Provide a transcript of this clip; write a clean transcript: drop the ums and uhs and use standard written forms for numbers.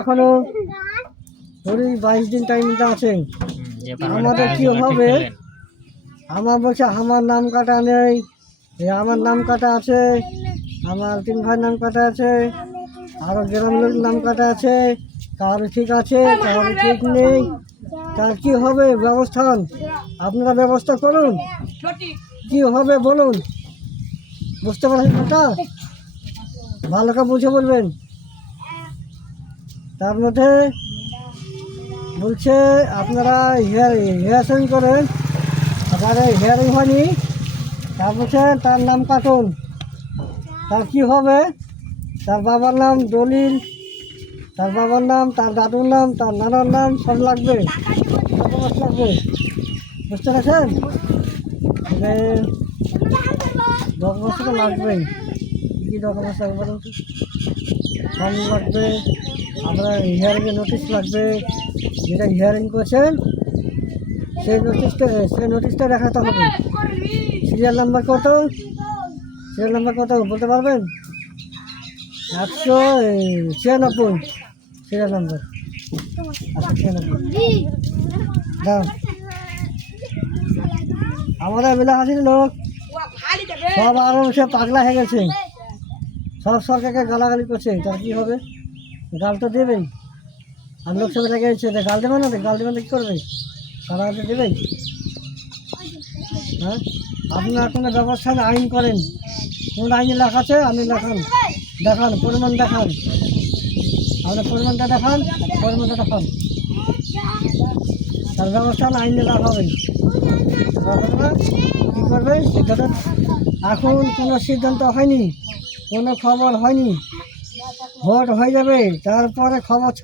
এখনো ধরি 22 দিন টাইমটা আছে। আমাদের কি হবে? আমার বলছে আমার নাম কাটা নেই, আমার নাম কাটা আছে, আমার 3 ভাইয়ের নাম কাটা আছে, আরও গ্রামের লোক নাম কাটা আছে, কারো ঠিক আছে কারো ঠিক নেই। তার কি হবে ব্যবস্থা? আপনারা ব্যবস্থা করুন, কি হবে বলুন। বুঝতে পারছেন কথা? ভালো করে বুঝে বলবেন। তার মধ্যে বলছে আপনারা হিয়ারিং করেন, আপনারা হিয়ারিং হয়নি, তার বলছে তার নাম কাটুন। তার কি হবে? তার বাবার নাম, দলিল, তার বাবার নাম, তার দাদুর নাম, তার নানার নাম সব লাগবে, ডকুমেন্টস লাগবে। বুঝতে পারছেন? ডকুমেন্টস তো লাগবেই। কী ডকুমেন্টস লাগবে বলুন তো? ফর্ম লাগবে, আপনার হিয়ারিংয়ের নোটিশ লাগবে, যেটা হিয়ারিং করছেন সেই নোটিশটা দেখাতে হবে। সিরিয়াল নাম্বার কত? সিরিয়াল নাম্বার কত বলতে পারবেন? 196 সিরিয়াল নাম্বার। 196 দাম। আমরা মিলে হাসির লোক সব আরও সে পাগলা হয়ে গেছে, সব সরকারকে গালাগালি করছে। তার কী হবে? গাল তো দেবেই। আর লোকসভা রেখে গেছে, গাল দেবে না? গাল দেবেন কী করবে? গালাগালি দেবেই। হ্যাঁ, আপনার কোনো ব্যবস্থা আইন করেন, কোন আইনে লেখা আছে আপনি দেখান, পরিমাণ দেখান, আপনার পরিমাণটা দেখান, তার ব্যবস্থা আইনে লেখা হবে। কী করবে? এখন কোনো সিদ্ধান্ত হয়নি, কোনো খবর হয়নি, ভোট হয়ে যাবে তারপরে খবর ছাড়।